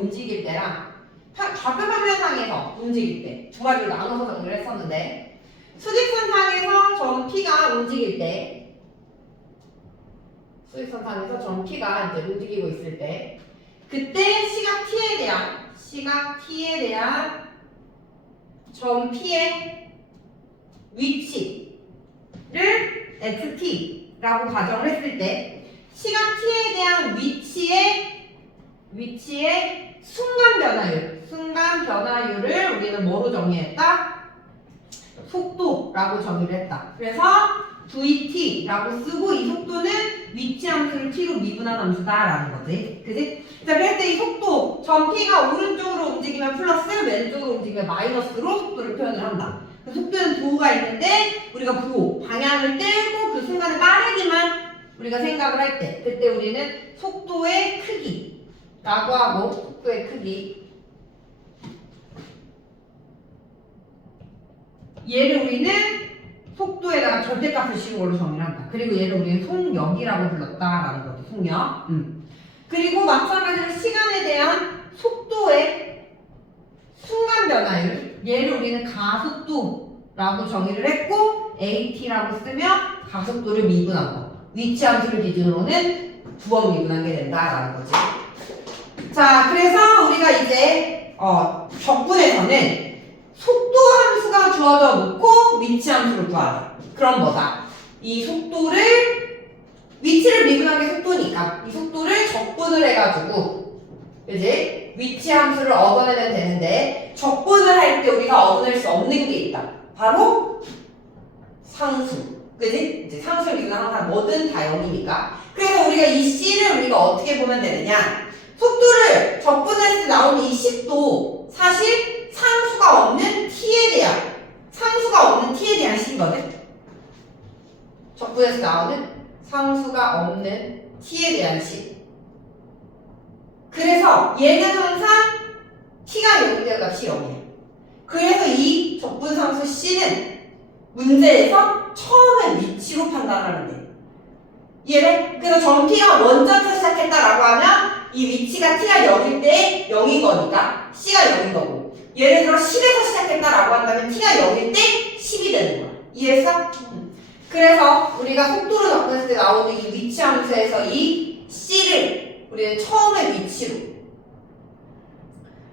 움직일 때랑 파- 좌표 평면상에서 움직일 때 두 가지로 나눠서 정리를 했었는데 수직선상에서 점 P가 움직일 때 수직선상에서 점 P가 이제 움직이고 있을 때 그때 시각 T에 대한 시각 T에 대한 점 P의 위치를 XT라고 가정을 했을 때 시각 T에 대한 위치의 위치의 순간 변화율 순간 변화율을 우리는 뭐로 정의했다? 속도라고 정의를 했다. 그래서 VT라고 쓰고 이 속도는 위치 함수를 t로 미분한 함수다라는 거지. 그지? 자, 그럴 때 이 속도, 점 t가 오른쪽으로 움직이면 플러스, 왼쪽으로 움직이면 마이너스로 속도를 표현을 한다. 그 속도는 부호가 있는데 우리가 부호, 방향을 떼고 그 순간에 빠르기만 우리가 생각을 할 때, 그때 우리는 속도의 크기 라고 하고 속도의 크기 얘를 우리는 속도에다가 절대값을 씌운 걸로 정의를 한다. 그리고 얘를 우리는 속력이라고 불렀다라는 거죠. 속력. 음. 그리고 마찬가지로 시간에 대한 속도의 순간 변화율. 얘를 우리는 가속도라고 정의를 했고 AT라고 쓰면 가속도를 미분한 거. 위치 함수를 기준으로는 두번 미분한 게 된다라는 거지. 자, 그래서 우리가 이제 어, 적분에서는 속도 함수가 주어져 놓고 위치 함수를 구하자. 그럼 뭐다? 이 속도를 위치를 미분한 게 속도니까 이 속도를 적분을 해가지고 그지? 위치 함수를 얻어내면 되는데 적분을 할 때 우리가 얻어낼 수 없는 게 있다. 바로 상수. 그지? 이제 상수를 미분하면 항상 뭐든 다 0이니까. 그래서 우리가 이 C를 우리가 어떻게 보면 되느냐? 속도를 적분할 때 나오는 이 10도 사실 상수가 없는 t에 대한 상수가 없는 t에 대한 식이거든. 적분에서 나오는 상수가 없는 t에 대한 식. 그래서 얘는 항상 t가 0될 값이 0이야. 그래서 이 적분 상수 c는 문제에서 처음에 위치로 판단하는 데 얘를 그래서 점 t가 원점에서 시작했다라고 하면 이 위치가 t가 0일 때 0인 거니까 c가 0인 거고 예를 들어 10에서 시작했다라고 한다면 t가 0일 때 10이 되는 거야 이해했어? 음. 그래서 우리가 속도를 접근했을 때 나오는 이 위치 함수에서 이 c를 우리는 처음의 위치로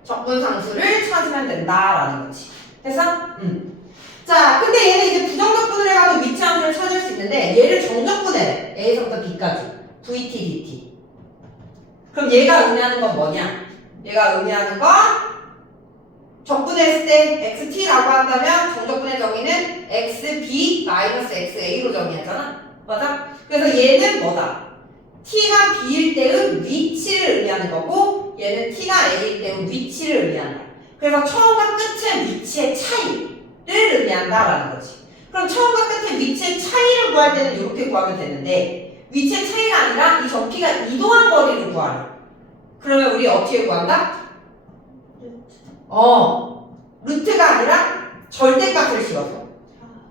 적분 상수를 찾으면 된다라는 거지 됐어? 음. 자 근데 얘는 이제 부정적분을 해가지고 위치 함수를 찾을 수 있는데 얘를 정적분해 A에서부터 B까지 VT, DT 그럼 얘가 의미하는 건 뭐냐? 얘가 의미하는 건 적분했을 때 xt라고 한다면 정적분의 정의는 xb-xa로 정의하잖아. 맞아? 그래서 얘는 뭐다? t가 b일 때의 위치를 의미하는 거고 얘는 t가 a일 때의 위치를 의미한다. 그래서 처음과 끝의 위치의 차이를 의미한다라는 거지. 그럼 처음과 끝의 위치의 차이를 구할 때는 이렇게 구하면 되는데 위치의 차이가 아니라 이 점피가 이동한 거리를 구하래. 그러면 우리 어떻게 구한다? 어, 루트가 아니라 절대값을 씌워서.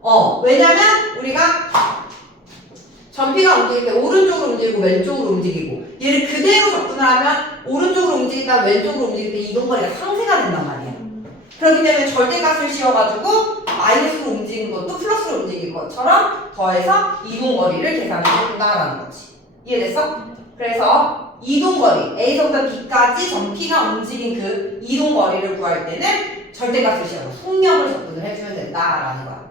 어, 왜냐면 우리가 점피가 움직일 때 오른쪽으로 움직이고 왼쪽으로 움직이고 얘를 그대로 접근을 하면 오른쪽으로 움직이다 왼쪽으로 움직일 때 이동거리가 상쇄가 된단 말이야. 그렇기 때문에 절대값을 씌워가지고 마이너스로 움직이는 것도 플러스로 움직일 것처럼 더해서 이동거리를 계산해준다라는 거지. 이해됐어? 그래서 이동거리 A서부터 B까지 점피가 움직인 그 이동거리를 구할 때는 절대값을 씌워서 속력을 접근을 해주면 된다라는 거야.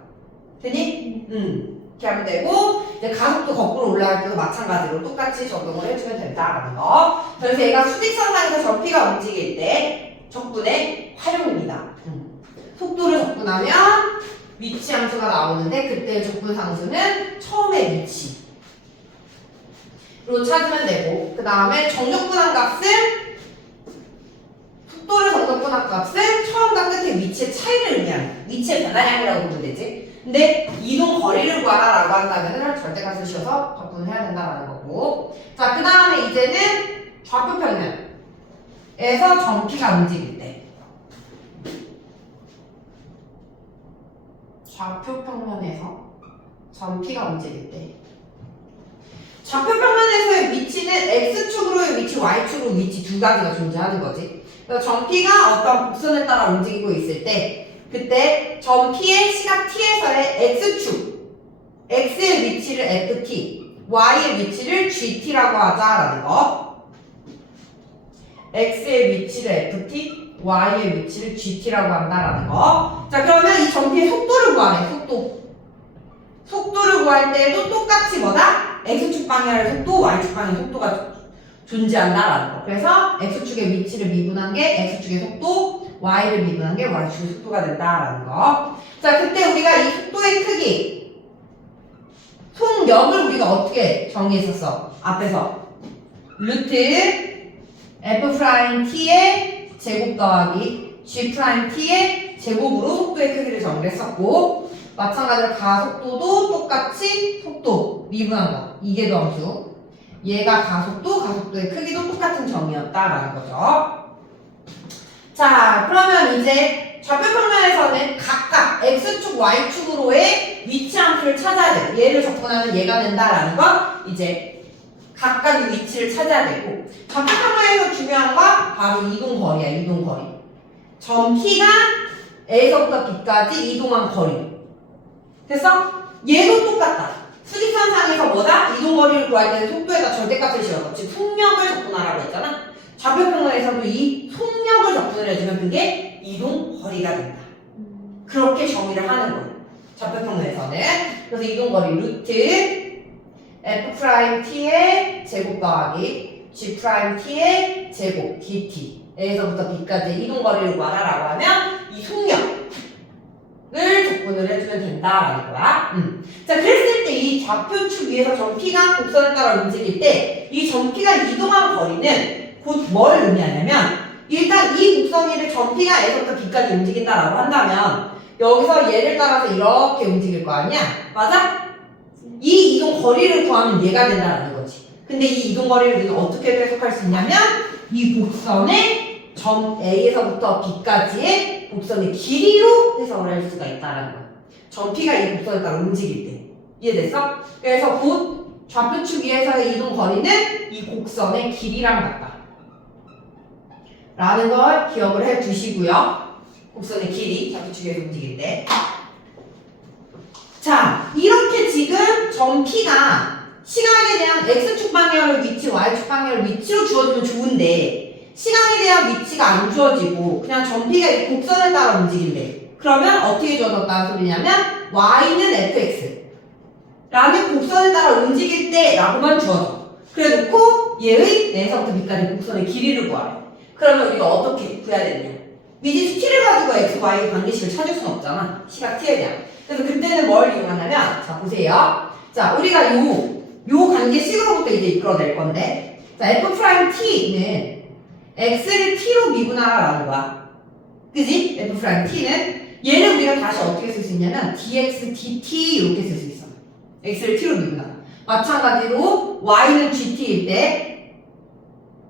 되니? 응. 이렇게 하면 되고 이제 가속도 거꾸로 올라갈 때도 마찬가지로 똑같이 적용을 해주면 된다라는 거. 그래서 얘가 수직선상에서 점피가 움직일 때 적분의 활용입니다. 음. 속도를 적분하면 위치 함수가 나오는데 그때 적분 상수는 처음의 위치. 로 찾으면 되고 그 다음에 정적분한 값은 속도를 정적분한 값은 처음과 끝의 위치의 차이를 의미하는 위치의 변화량이라고 보면 되지 근데 이동 거리를 구하라라고 한다면 절대값을 씌워서 적분을 해야 된다는 거고 자 그 다음에 이제는 좌표 평면 에서 점피가 움직일 때 좌표 평면에서 점피가 움직일 때 좌표 평면에서의 위치는 x축으로의 위치, y축으로 위치 두 가지가 존재하는 거지. 그래서 점 P가 어떤 곡선에 따라 움직이고 있을 때 그때 점 P의 시각 T에서의 x축 x의 위치를 ft, y의 위치를 gt라고 하자라는 거. X의 위치를 ft, y의 위치를 gt라고 한다라는 거. 자 그러면 이 점피의 속도를 구하래. 속도. 속도를 구할 때도 똑같이 뭐다? x축 방향의 속도, y축 방향의 속도가 존재한다라는 거. 그래서 x축의 위치를 미분한 게 x축의 속도, y를 미분한 게 y축의 속도가 된다라는 거. 자 그때 우리가 이 속도의 크기, 속력을 우리가 어떻게 정의했었어? 앞에서 루트 f 프라임 t의 제곱 더하기 g 프라임 t의 제곱으로 속도의 크기를 정의했었고 마찬가지로 가속도도 똑같이 속도 미분한 거 이게 함수 얘가 가속도 가속도의 크기도 똑같은 정의였다라는 거죠. 자 그러면 이제 좌표평면에서는 각각 x축 y축으로의 위치 함수를 찾아야 돼. 얘를 접근하면 얘가 된다라는 거 이제 각각의 위치를 되고 좌표평면에서 중요한 건 바로 이동 거리야 이동 거리. 점 P가 A서부터 B까지 이동한 거리. 됐어? 얘도 똑같다. 수직선상에서 뭐다? 이동 거리를 구할 때는 속도에다 절대값을 즉 속력을 접근하라고 했잖아. 좌표평면에서도 이 속력을 접근을 해주면 그게 이동 거리가 된다. 그렇게 정의를 하는 거예요. 좌표평면에서는 그래서 이동 거리 루트 f 프라임 t의 제곱 더하기 g 프라임 t의 제곱 dt A에서부터 B까지 이동 거리를 구하라라고 하면 이 속력을 접근을 해주면 된다라는 거야. 음. 자, 그랬을 때 이 좌표축 위에서 점 P가 곡선에 따라 움직일 때 이점 P가 이동한 거리는 곧 뭘 의미하냐면 일단 이 곡선위를 점 P가 A서부터 B까지 움직인다라고 한다면 여기서 얘를 따라서 이렇게 움직일 거 아니야? 맞아? 이 이동 거리를 구하면 얘가 된다는 거지. 근데 이 이동 거리를 우리는 어떻게 해석할 수 있냐면 이 곡선의 점 A에서부터 B까지의 곡선의 길이로 해석을 할 수가 있다는 거야. 점 P가 이 곡선에 따라 움직일 때. 이해됐어? 그래서 곧 좌표축 위에서의 이동 거리는 이 곡선의 길이랑 같다. 라는 걸 기억을 해 두시고요. 곡선의 길이 좌표축에서 움직일 때. 자, 이렇게 지금 점 P가 시간에 대한 X축 방향을 위치, Y축 방향을 위치로 주어지면 좋은데 시간에 대한 위치가 안 주어지고 그냥 점 P가 이 곡선에 따라 움직인대. 그러면 어떻게 주어졌다는 소리냐면 Y는 fx 라는 곡선에 따라 움직일 때 라고만 주어져. 그래 놓고 얘의 내서부터 B까지 곡선의 길이를 구하래. 그러면 우리가 어떻게 구해야 되냐? 미지 t를 가지고 x, y의 관계식을 찾을 수는 없잖아. 시각 t에 대한. 그래서 그때는 뭘 이용하냐면 자 보세요. 자 우리가 요, 요 관계식으로부터 이제 이끌어낼 건데 자 f 프라임 t는 x를 t로 미분하라라는 거야. 그지? f 프라임 t는 얘를 우리가 다시 어떻게 쓸 수 있냐면 dx dt 이렇게 쓸 수 있어. x를 t로 미분하라. 마찬가지로 y는 gt일 때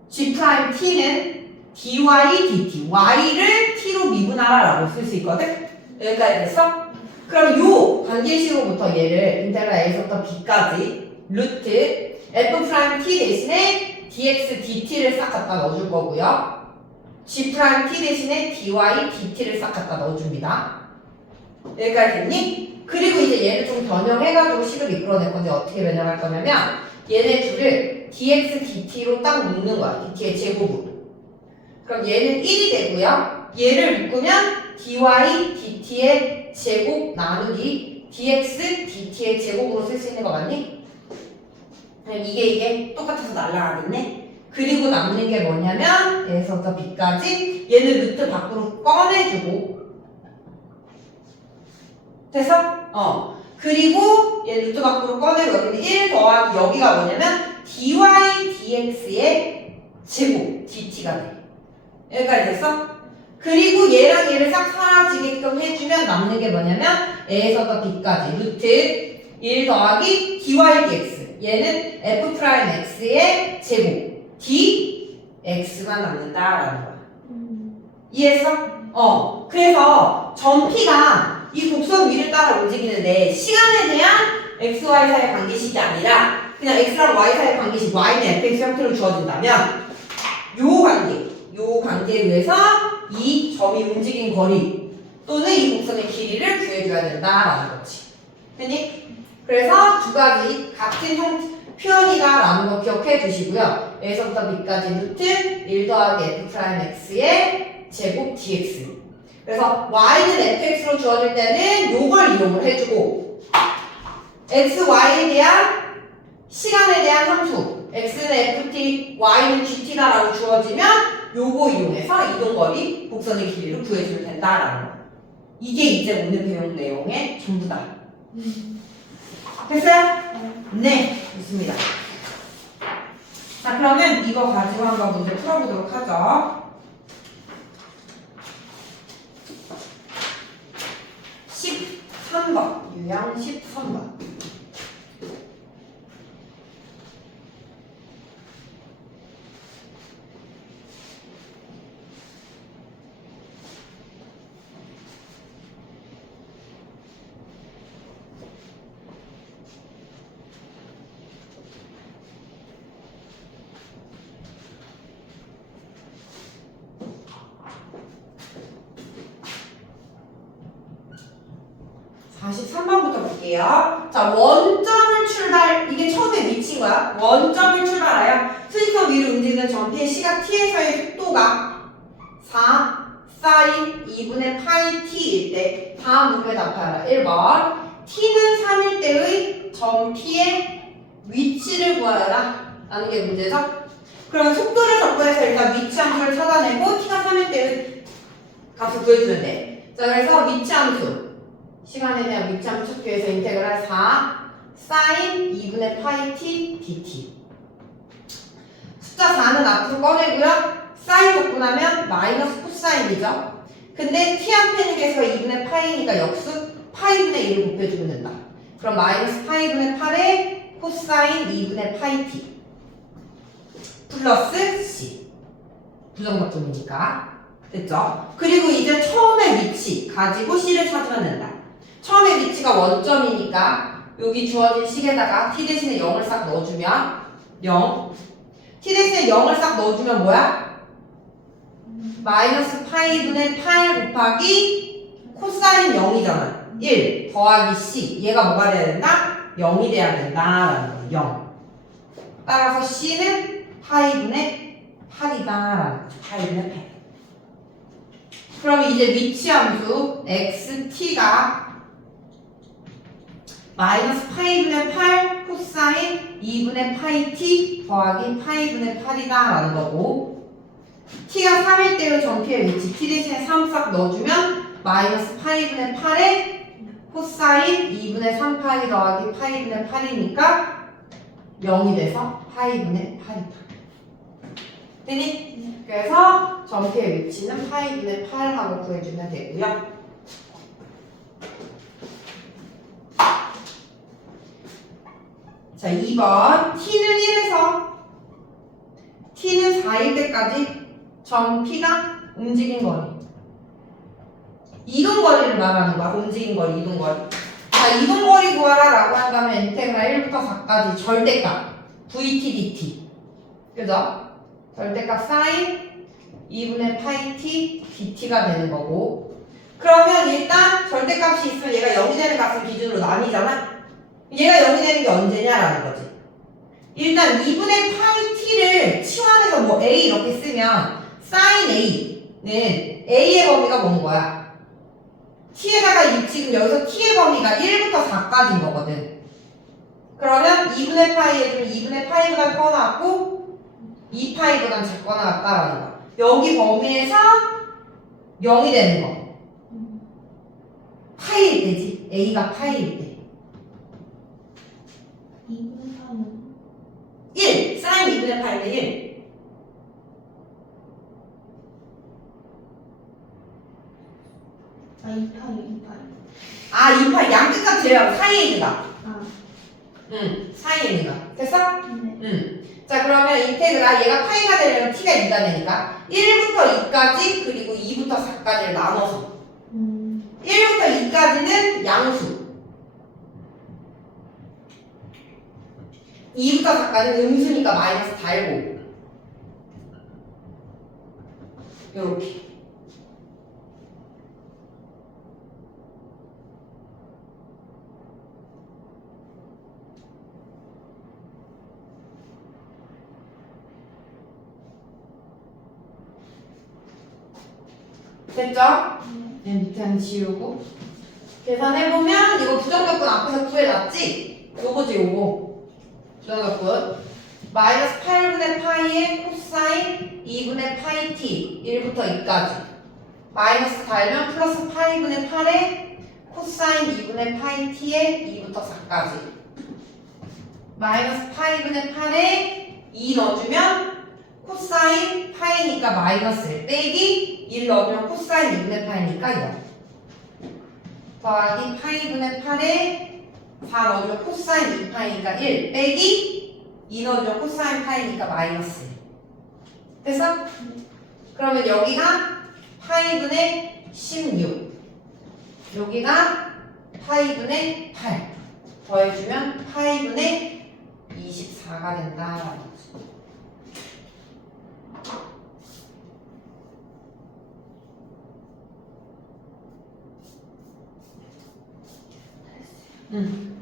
g 프라임 t는 dy dt y를 t로 미분하라라고 쓸 수 있거든. 여기까지 됐어? 그럼 요 관계식으로부터 얘를 인테그랄 a서부터 b까지 루트 f 프라임 t 대신에 dx dt를 싹 갖다 넣어줄 거고요. g 프라임 t 대신에 dy dt를 싹 갖다 넣어줍니다. 여기까지 됐니? 그리고 이제 얘를 좀 변형해가지고 식을 이끌어낼 건데 어떻게 변형할 거냐면 얘네 둘을 dx dt로 딱 묶는 거야. dt의 제곱으로. 그럼 얘는 1이 되고요. 얘를 묶으면 dy dt의 제곱 나누기 dx dt의 제곱으로 쓸 수 있는 거 맞니? 그럼 이게 이게 똑같아서 날라가겠네. 그리고 남는 게 뭐냐면 얘에서부터 b까지 얘는 루트 밖으로 꺼내주고 됐어? 어. 그리고 얘 루트 밖으로 꺼내고 여기는 1 더하기 여기가 뭐냐면 dy dx의 제곱 dt가 돼. 여기까지 됐어? 그리고 얘랑 얘를 싹 사라지게끔 해주면 남는 게 뭐냐면 a에서부터 b까지 루트 1 더하기 dy dx 얘는 f 프라임 x의 제곱 d x만 남는다라는 거야. 이해했어? 어. 그래서 점 P가 이 곡선 위를 따라 움직이는데 시간에 대한 x, y 사이의 관계식이 아니라 그냥 x랑 y 사이의 관계식 y는 fx 형태로 주어진다면 요 관계, 요 관계에 의해서 이 점이 움직인 거리 또는 이 곡선의 길이를 구해줘야 된다라는 거지. 됐니? 그래서 두 가지 같은 형 표현이다라는 거 기억해 두시고요. 여기서부터 B까지 루트 1 더하기 F 프라임 X의 제곱 DX. 그래서 Y는 FX로 주어질 때는 요걸 이용을 해주고 X, Y에 대한 시간에 대한 함수 x는 ft, y는 gt다라고 주어지면 요거 이용해서 이동거리, 곡선의 길이를 구해주면 된다라는 거. 이게 이제 오늘 배운 내용의 전부다. 됐어요? 네, 좋습니다. 자, 그러면 이거 가지고 한번 문제 풀어보도록 하죠. 13번, 유형 13번. 43번부터 볼게요. 자, 원점을 출발, 이게 처음에 미친 거야. 원점을 출발하여 수직선 위로 움직이는 전피의 시각 t에서의 속도가 4 사인 2분의 파이 t일 때 다음 문제 답하라. 1번 t는 3일 때의 점 p의 위치를 구하라. 라는 게 문제죠. 그러면 속도를 접근해서 일단 위치 함수를 찾아내고 t가 3일 때의 값을 구해주면 돼. 자, 그래서 위치 함수. 시간에 대한 위치함 측교에서 인테그랄 4 사인 2분의 파이 t dt. 숫자 4는 앞으로 꺼내고요. 사인 접근하면 마이너스 코사인이죠. 근데 t 앞에 6에서 2분의 파이니까 역수 파이분의 1을 곱해주면 된다. 그럼 마이너스 파이분의 8에 코사인 2분의 파이 t 플러스 c. 부정적분이니까. 됐죠? 그리고 이제 처음의 위치 가지고 c를 찾으면 된다 처음에 위치가 원점이니까 여기 주어진 식에다가 t 대신에 0을 싹 넣어주면 0 t 대신에 0을 싹 넣어주면 뭐야? 마이너스 파이분의 8 곱하기 코사인 0이잖아. 1 더하기 c 얘가 뭐가 돼야 된다? 0이 돼야 된다라는 거야 0 따라서 c는 파이분의 8이다 라는 거죠 파이분의 8 그럼 이제 위치 함수 xt가 마이너스 파이 분의 8 코사인 2분의 파이 t 더하기 파이 분의 8이다 라는 거고 t가 3일 때의 전피의 위치 t 대신에 3 싹 넣어주면 마이너스 파이 분의 8에 코사인 2분의 3 파이 더하기 파이 분의 8이니까 0이 돼서 파이 분의 8이다 되니? 그래서 전피의 위치는 파이 분의 8하고 구해주면 되고요 자, 2번. t는 1에서 t는 4일 때까지 점 p가 움직인 거리. 이동 거리를 말하는 거야. 움직인 거리, 이동 거리. 자, 이동 거리 구하라 라고 한다면 인테그랄 1부터 4까지 절대값 vt dt. 그죠? 절대값 sin 2분의 파이 t dt가 되는 거고. 그러면 일단 절대값이 있으면 얘가 0이 되는 값을 기준으로 나뉘잖아. 얘가 0이 되는 게 언제냐라는 거지. 일단 2분의 파이 t를 치환해서 뭐 a 이렇게 쓰면 sin a는 a의 범위가 뭔 거야? t에다가 이 지금 여기서 t의 범위가 1부터 4까지인 거거든. 그러면 2분의 파이에 좀 2분의 파이보다 커 나왔고 2파이보다 작거나 같다라는 거. 여기 범위에서 0이 되는 거. 파이일 때지. a가 파이일 때. 2분의 3은 1 사인 2분의 8의 1 아 2파이 2파이 아, 2파 양 끝값 제외하고 사이에 있는 거. 아. 응, 사이에 있는 거. 됐어? 네. 응. 자, 그러면 인테그라 얘가 파이가 되려면 t가 2가 되니까 1부터 2까지 그리고 2부터 4까지를 나눠서. 음. 1부터 2까지는 양수 2부터 4까지는 음수니까 마이너스 달고 요렇게 됐죠? 맨 밑에 는 지우고 계산해보면 이거 부정적분 앞에서 구해놨지? 요거지 요거 부정적분 마이너스 8분의 파이의 코사인 2분의 파이 t 1부터 2까지. 마이너스 달면 플러스 파이분의 8의 코사인 2분의 파이 t의 2부터 4까지. 마이너스 파이분의 8에 2 넣어주면 코사인 파이니까 마이너스 1 빼기 1 넣으면 코사인 2분의 파이니까 0 더하기 파이분의 8에 4 넣어줘 코사인 2파이니까 1 빼기 2 넣어줘 코사인 파이니까 마이너스 1 됐어? 그러면 여기가 파이분의 16 여기가 파이분의 8 더해주면 파이분의 24가 된다 음.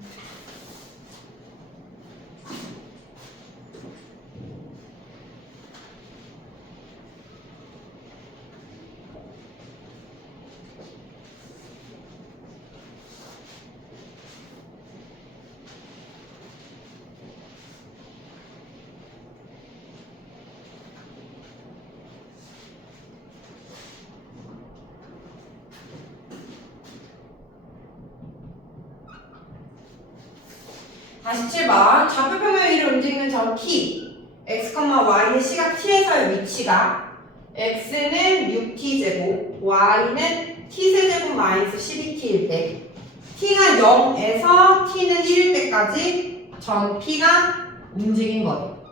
다시 7번 좌표평면 위로 움직이는 점 t x, y의 시각 t에서의 위치가 x는 6t제곱, y는 t세제곱 마이너스 12t일 때 t가 0에서 t는 1일 때까지 점 p가 움직인 거예요.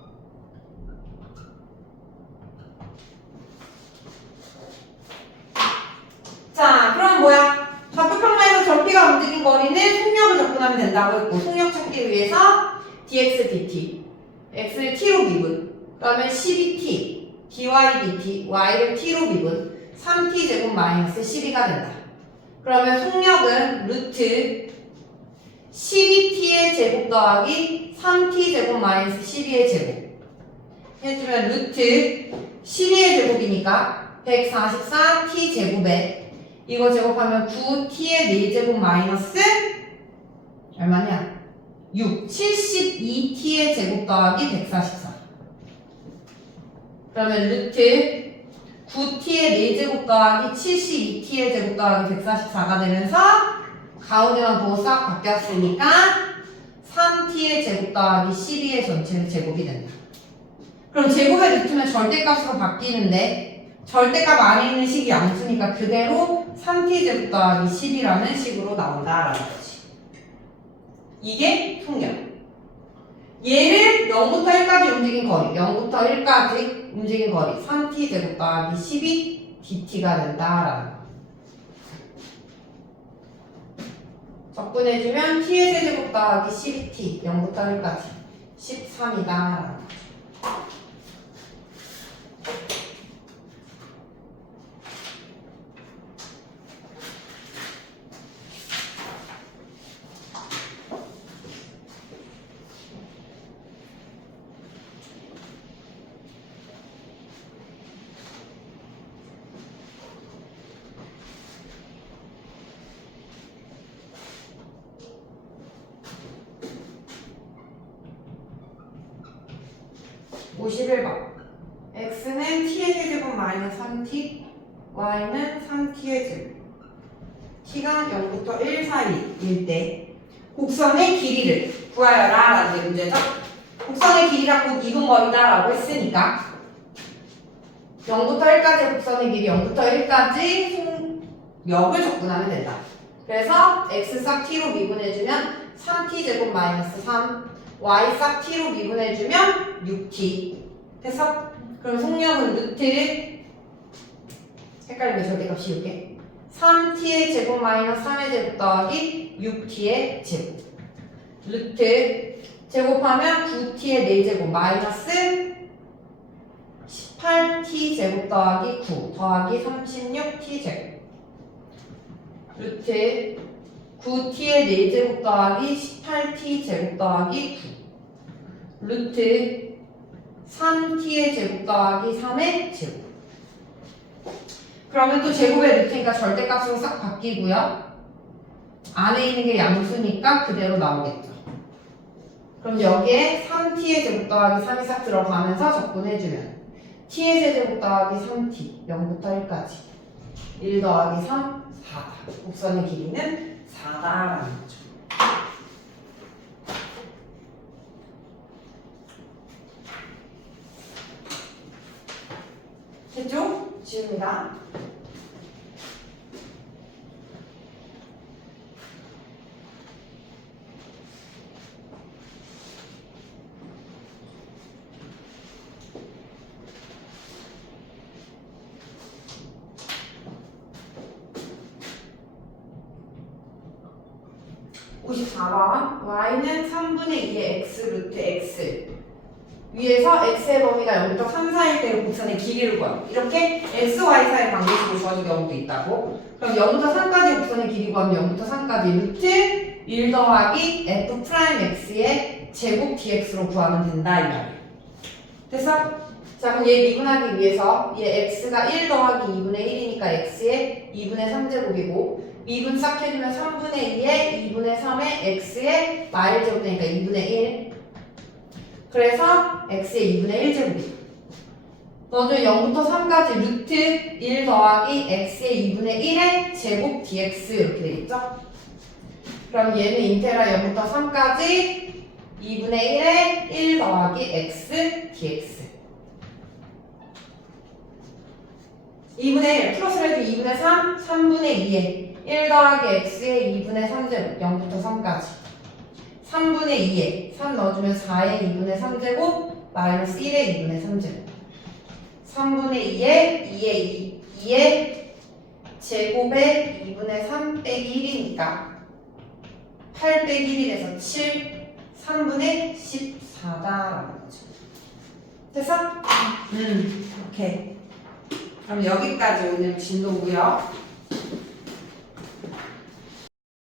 자, 그럼 뭐야? 전피가 움직인 거리는 속력을 접근하면 된다고 했고 속력 찾기 위해서 dx dt x를 t로 미분 그러면 12t dy dt y를 t로 미분 3t 제곱 마이너스 12가 된다. 그러면 속력은 루트 12t의 제곱 더하기 3t 제곱 마이너스 12의 제곱. 해주면 루트 12의 제곱이니까 144t 제곱에 이거 제곱하면 9t의 4제곱 마이너스 얼마냐? 6. 72t의 제곱 더하기 144. 그러면 루트 9t의 4제곱 더하기 72t의 제곱 더하기 144가 되면서 가운데만 보고 싹 바뀌었으니까 3t의 제곱 더하기 12의 전체 제곱이 된다. 그럼 제곱의 루트면 절대값으로 바뀌는데 절대값 안에 있는 식이 양수니까 그대로 3t제곱 더하기 10이라는 식으로 나온다라는 거지. 이게 속력. 얘를 0부터 1까지 움직인 거리, 0부터 1까지 움직인 거리, 3t제곱 더하기 10이 dt가 된다라는 거. 접근해주면 t의 세제곱 더하기 12t, 0부터 1까지 13이다라는 거. 오 51번. X는 t의 세제곱 마이너스 3t y는 3t의 제곱. T가 0부터 1 사이일 때 곡선의 길이를 구하여라 라는 게 문제죠. 곡선의 길이가 곧 이분거리다 라고 했으니까 0부터 1까지 곡선의 길이 0부터 1까지 속력을 접근하면 된다. 그래서 x 싹 t로 미분해주면 3t 제곱 마이너스 3 y 싹 t로 미분해주면 6t 됐어? 그럼 속력은 루트 헷갈리면 절대값 씌울게. 3t의 제곱 마이너스 3의 제곱 더하기 6t의 제곱. 루트 제곱하면 9t의 4제곱 마이너스 18t 제곱 더하기 9 더하기 36t 제곱. 루트 9t의 4제곱 더하기 18t 제곱 더하기 9 루트 3t의 제곱 더하기 3의 제곱. 그러면 또 제곱의 루트니까 절대값으로 싹 바뀌고요. 안에 있는 게 양수니까 그대로 나오겠죠. 그럼 여기에 3t의 제곱 더하기 3이 싹 들어가면서 적분해주면 t의 세제곱 더하기 3t 0부터 1까지 1 더하기 3 4다 곡선의 길이는 4다라는 거죠 됐죠? 지웁니다. (54번) y는 3분의 2의 x 루트 x 위에서 x의 범위가 0부터 3, 4일 때로 곡선의 길이를 구하고 이렇게 x, y 사이 관계식을 주어진 경우도 있다고. 그럼 0부터 3까지 곡선의 길이 구하면 0부터 3까지 루트 1 더하기 f 프라임 x의 제곱 dx로 구하면 된다 이 말이에요. 됐어? 자 그럼 얘 미분하기 위해서 얘 x가 1 더하기 2분의 1이니까 x의 2분의 3제곱이고 미분 싹 해주면 3분의 2의 2분의 3의 x의 마일 제곱 되니까 2분의 1 그래서 x의 2분의 1제곱이. 먼저 0부터 3까지 루트 1 더하기 x의 2분의 1의 제곱 dx 이렇게 되겠죠? 그럼 얘는 인테라 0부터 3까지 2분의 1의 1 더하기 x dx. 2분의 1 플러스를 해도 2분의 3, 3분의 2에 1 더하기 x의 2분의 3제곱 0부터 3까지 3분의 2에 3 넣어주면 4의 2분의 3제곱 마이너스 1의 2분의 3제곱. 3분의 2에 2의 2, 2의 제곱의 2분의 3 빼기 1이니까 8 빼기 1에서 7 3분의 14다라는 거죠. 됐어? 음 오케이. 그럼 여기까지 오늘 진도고요